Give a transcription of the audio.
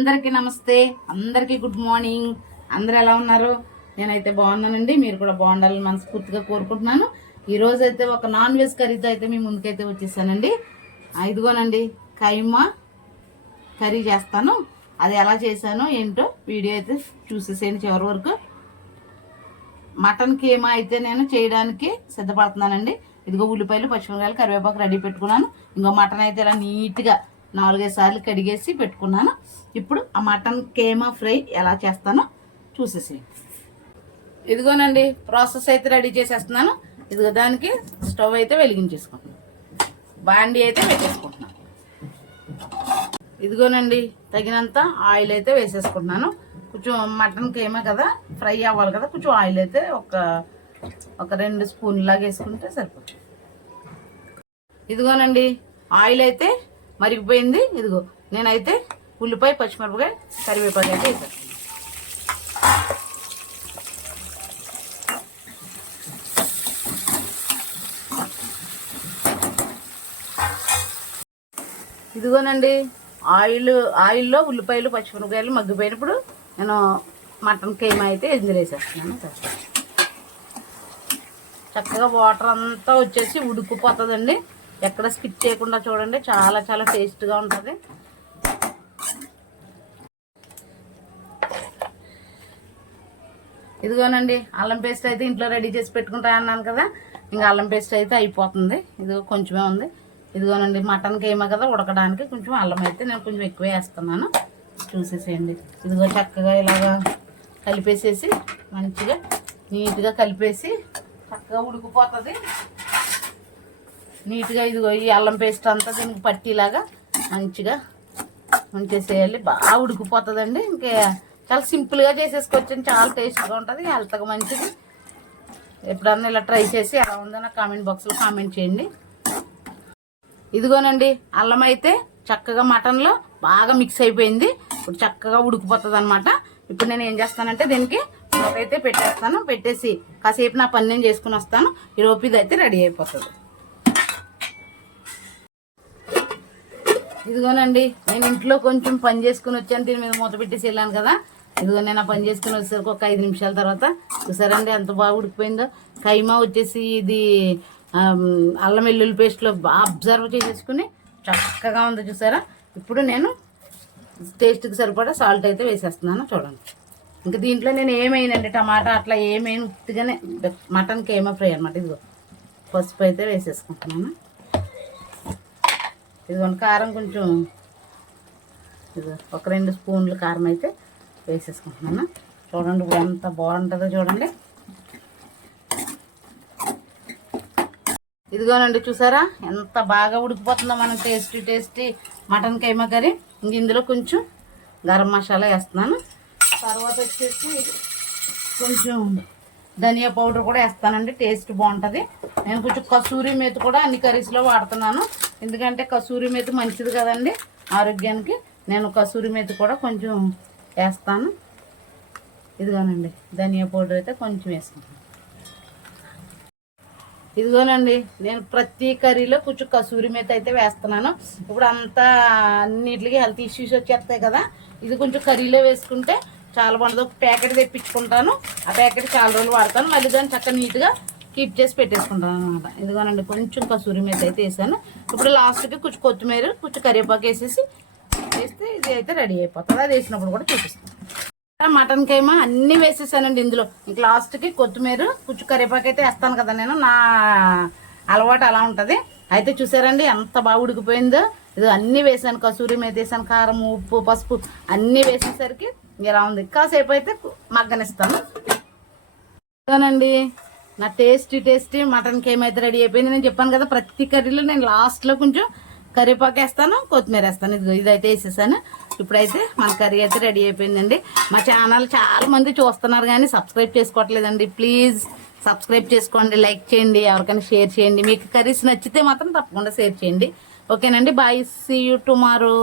అందరికీ నమస్తే, అందరికీ గుడ్ మార్నింగ్. అందరు ఎలా ఉన్నారు? నేనైతే బాగున్నానండి. మీరు కూడా బాగుండాలని మనస్ఫూర్తిగా కోరుకుంటున్నాను. ఈరోజు అయితే ఒక నాన్ వెజ్ కర్రీతో అయితే మీ ముందుకైతే వచ్చేసానండి. ఇదిగోనండి, కైమా కర్రీ చేస్తాను. అది ఎలా చేశానో ఏంటో వీడియో అయితే చూసేసేయండి చివరి వరకు. మటన్ కీమా అయితే నేను చేయడానికి సిద్ధపడుతున్నానండి. ఇదిగో ఉల్లిపాయలు, పచ్చిమిరపకాయలు, కరివేపాకు రెడీ పెట్టుకున్నాను. ఇంకో మటన్ అయితే ఇలా నీట్గా 4-5 సార్లు కడిగేసి పెట్టుకున్నాను. ఇప్పుడు ఆ మటన్ కీమా ఫ్రై ఎలా చేస్తానో చూసేసి. ఇదిగోనండి, ప్రాసెస్ అయితే రెడీ చేసేస్తున్నాను. ఇదిగో దానికి స్టవ్ అయితే వెలిగించేసుకుంటున్నాను. బాండీ అయితే పెట్టేసుకుంటున్నాను. ఇదిగోనండి, తగినంత ఆయిల్ అయితే వేసేసుకుంటున్నాను. కొంచెం మటన్ కీమా కదా, ఫ్రై అవ్వాలి కదా, కొంచెం ఆయిల్ అయితే ఒక 2 స్పూన్లు లాగా వేసుకుంటే సరిపోతుంది. ఇదిగోనండి, ఆయిల్ అయితే మరిగిపోయింది. ఇదిగో నేనైతే ఉల్లిపాయ, పచ్చిమిరపకాయ, కరివేపాకు అయితే వేసాను. ఇదిగోనండి, ఆయిల్లో ఉల్లిపాయలు, పచ్చిమిరపకాయలు మగ్గిపోయినప్పుడు నేను మటన్ కీమా అయితే ఇందులో వేసేస్తున్నాను. చక్కగా వాటర్ అంతా వచ్చేసి ఉడికిపోతుందండి. ఎక్కడ స్కిప్ చేయకుండా చూడండి, చాలా చాలా టేస్ట్గా ఉంటుంది. ఇదిగోనండి, అల్లం పేస్ట్ అయితే ఇంట్లో రెడీ చేసి పెట్టుకుంటా అన్నాను కదా, ఇంకా అల్లం పేస్ట్ అయితే అయిపోతుంది. ఇదిగో కొంచెమే ఉంది. ఇదిగోనండి, మటన్ కీమా కదా, ఉడకడానికి కొంచెం అల్లం అయితే నేను కొంచెం ఎక్కువ వేస్తున్నాను. చూసేసేయండి. ఇదిగో చక్కగా ఇలాగా కలిపేసేసి మంచిగా నీట్గా కలిపేసి చక్కగా ఉడికిపోతుంది నీట్గా. ఇదిగో ఈ అల్లం పేస్ట్ అంతా దీనికి పట్టిలాగా మంచిగా ఉంచేసేయాలి. బాగా ఉడికిపోతుందండి. ఇంకా చాలా సింపుల్గా చేసేసుకోవచ్చు, చాలా టేస్ట్గా ఉంటుంది, హెల్త్గా మంచిది. ఎప్పుడన్నా ఇలా ట్రై చేసి ఎలా ఉందో నాకు కామెంట్ బాక్స్లో కామెంట్ చేయండి. ఇదిగోనండి, అల్లం అయితే చక్కగా మటన్లో బాగా మిక్స్ అయిపోయింది. ఇప్పుడు చక్కగా ఉడికిపోతుంది అనమాట. ఇప్పుడు నేను ఏం చేస్తానంటే దీనికి అయితే పెట్టేస్తాను. పెట్టేసి కాసేపు నా పని నేను చేసుకుని వస్తాను. ఈ లోపు ఇది అయితే రెడీ అయిపోతుంది. ఇదిగోనండి, నేను ఇంట్లో కొంచెం పని చేసుకుని వచ్చాను. దీని మీద మూత పెట్టేసి వెళ్ళాను కదా. ఇదిగో నేను ఆ పని చేసుకుని వచ్చేసరికి ఒక 5 నిమిషాల తర్వాత చూసారండి ఎంత బాగా ఉడికిపోయిందో. కైమా వచ్చేసి ఇది అల్లం వెల్లుల్లి పేస్ట్లో బాగా అబ్జర్వ్ చేసేసుకుని చక్కగా ఉంది చూసారా. ఇప్పుడు నేను టేస్ట్కి సరిపడా సాల్ట్ అయితే వేసేస్తున్నాను. చూడండి, ఇంకా దీంట్లో నేను ఏమైందండి టమాటా అట్లా ఏమైనా ఉత్తిగానే మటన్ కీమా ఫ్రై అనమాట. ఇదిగో పసుపు అయితే వేసేసుకుంటున్నాను. ఇదిగోండి, కారం కొంచెం ఇదిగో ఒక 2 స్పూన్లు కారం అయితే వేసేసుకుంటున్నాను. చూడండి ఇప్పుడు ఎంత బాగుంటుందో చూడండి. ఇదిగోనండి, చూసారా ఎంత బాగా ఉడికిపోతుందో మనం టేస్టీ మటన్ కీమా కర్రీ. ఇంక ఇందులో కొంచెం గరం మసాలా వేస్తున్నాను. తర్వాత వచ్చేసి కొంచెం ధనియా పౌడర్ కూడా వేస్తానండి, టేస్ట్ బాగుంటుంది. నేను కొంచెం కసూరి మేతి కూడా అన్ని కర్రీస్లో వాడుతున్నాను, ఎందుకంటే కసూరి మేతి మంచిది కదండి ఆరోగ్యానికి. నేను కసూరి మేతి కూడా కొంచెం వేస్తాను. ఇదిగోనండి, ధనియా పౌడర్ అయితే కొంచెం వేసుకుంటాను. ఇదిగోనండి, నేను ప్రతి కర్రీలో కొంచెం కసూరి మేతి అయితే వేస్తున్నాను. ఇప్పుడు అంతా అన్నిటికి హెల్త్ ఇష్యూస్ వచ్చేస్తాయి కదా, ఇది కొంచెం కర్రీలో వేసుకుంటే చాలా బాగుంటుంది. ఒక ప్యాకెట్ తెప్పించుకుంటాను, ఆ ప్యాకెట్ చాలా రోజులు వాడతాను. మళ్ళీ దాన్ని చక్కగా నీట్గా కీప్ చేసి పెట్టేసుకుంటాను అనమాట. ఇదిగోనండి, కొంచెం కసూరి మేతి అయితే వేసాను. ఇప్పుడు లాస్ట్కి కొంచెం కొత్తిమీర, కొంచెం కరివేపాకు వేసేసి వేస్తే ఇది అయితే రెడీ అయిపోతుంది. అది వేసినప్పుడు కూడా చూపిస్తాను. మటన్ కీమా అన్నీ వేసేసానండి ఇందులో. ఇంక లాస్ట్కి కొత్తిమీర, కొంచెం కరివేపాకు అయితే వేస్తాను కదా, నేను నా అలవాటు అలా ఉంటుంది. అయితే చూసారండి ఎంత బాగా ఉడికిపోయిందో. ఇది అన్నీ వేసాను, కసూరి మేతి వేసాను, కారం, ఉప్పు, పసుపు అన్నీ వేసేసరికి ఇలా ఉంది. కాసేపు అయితే మగ్గనిస్తాను. నా టేస్టీ మటన్ కీమా అయితే రెడీ అయిపోయింది. నేను చెప్పాను కదా, ప్రతి కర్రీలో నేను లాస్ట్లో కొంచెం కరివేపాకు వేస్తాను, కొత్తిమీర వేస్తాను. ఇదైతే వేసేసాను. ఇప్పుడైతే మన కర్రీ అయితే రెడీ అయిపోయిందండి. మా ఛానల్ చాలా మంది చూస్తున్నారు కానీ సబ్స్క్రైబ్ చేసుకోవట్లేదండి. ప్లీజ్ సబ్స్క్రైబ్ చేసుకోండి, లైక్ చేయండి, ఎవరికైనా షేర్ చేయండి. మీకు కర్రీస్ నచ్చితే మాత్రం తప్పకుండా షేర్ చేయండి. ఓకేనండి, బాయ్, సీ యూ టుమారో.